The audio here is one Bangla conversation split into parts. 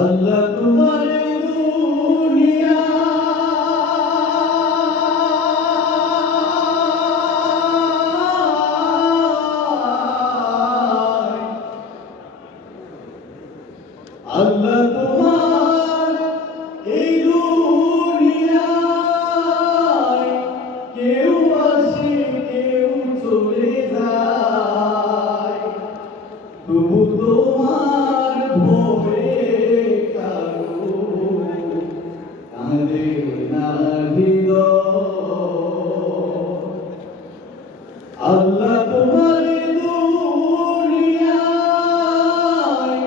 আল্লাহ তোমার দুনিয়া আল্লাহ তোমার এই দুনিয়ায় কেউ আসে কেউ চলে যায় তবু তোমার ভয়ে কারো কাঁদে না হৃদয় আল্লাহ তোমার দুনিয়ায়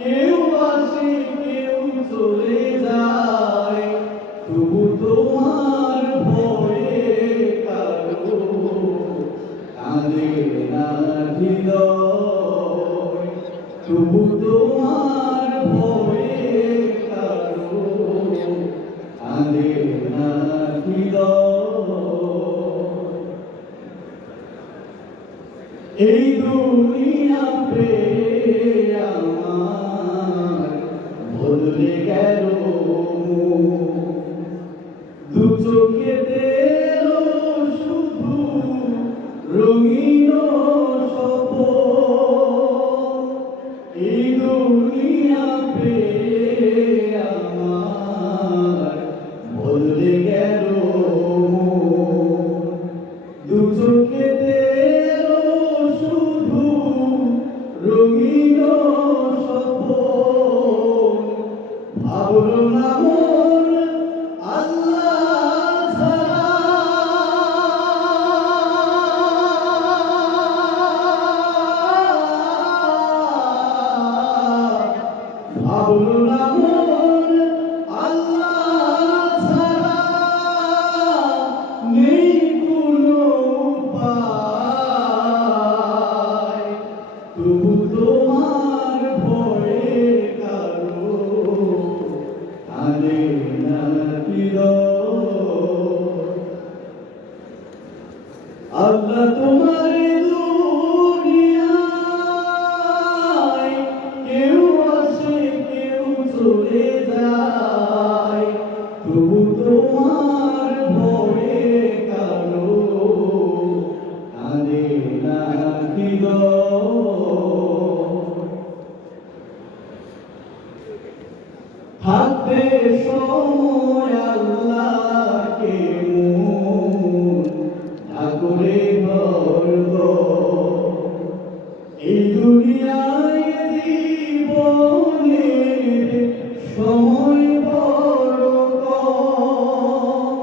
কেউ আসে কেউ চলে যায় তবু তোমার ভয়ে কারো কাঁদে না হৃদয় তবু তোমার ভয়ে কারো কাঁদে না হৃদয় এই দুনিয়া পেয়ে আমার বদলে গেল দু চোখে দিল শুধু রঙিন স্বপ্ন এই দুনিয়া পেয়ে আমার বদলে গেল দু চোখে রঙিন স্বপ্ন ভাবলো না মন আল্লাহ ছাড়া ভাবলো না মন আল্লাহ ছাড়া নেই কোনো উপায় তবু তোমার ভয়ে কারো কাঁদে না হৃদয় আল্লাহ তোমার দুনিয়ায় কেউ আসে কেউ চলে যায় তবু তোমার ভয়ে কারো কাঁদে না থাকতে সময় আল্লাহকে ঠাকুরে বর্গ এই দুনিয়ায় জীবনের সময় বড় কম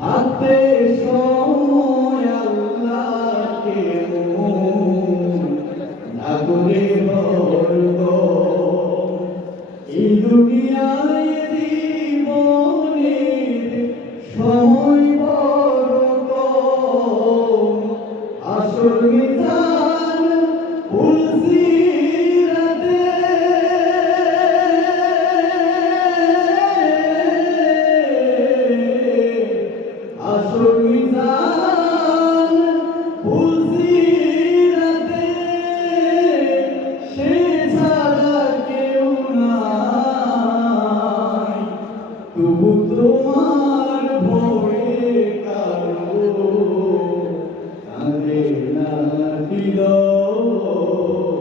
থাকতে সময় আল্লাহকে ঠাকুরে বর্গ এই দুনিয়ায় জীবনের সময় বড় কম আসল মিজান পুলসিরাতে আসল মিজান পুলসিরাতে সে ছাড়া কেউ নাই তবু তোমার ভয়ে কারো কাঁদে না হৃদয়